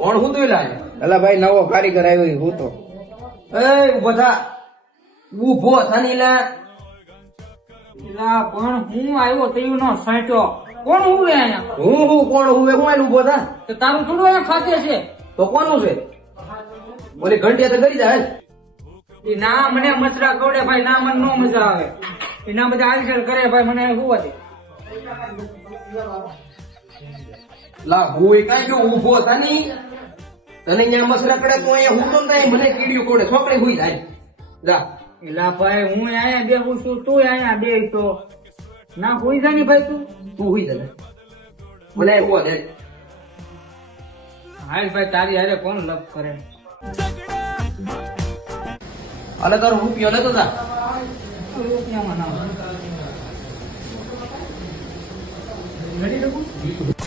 કોણ હું તો લાય અલા ભાઈ નવો કારીગર આવ્યો હું તો એ ઉભો થા ઉભો થા ની લા એલા પણ હું આવ્યો તેવું નો સાંટ્યો કોણ હું રે અહીંયા હું કોણ હું હું આયલું ઉભો થા તો તારું થોડું અહીંયા ખાતે છે તો કોનું છે ઓલી ઘંટિયા તો કરી જાય એ ના મને મચરા કવડે ભાઈ ના મને નો મજા આવે એના બધા આવીસર કરે ભાઈ મને શું હતી લા હું કાઈ જો ઉભો થા ની તને ન્યા મસરા પડે તો અહીંયા હું તો નહીં મને કીડ્યું કોડે છોકરી હુઈ જાય જા એલા ભાઈ હું અહીંયા બેહું છું તું અહીંયા બે તો ના હોઈ જા ની ભાઈ તું હુઈ જા મને ઉભો દે હાલ ભાઈ તારી હારે કોણ લપ કરે અલે તારો રૂપિયો લેતો જા રૂપિયામાં ના રેડી રાખું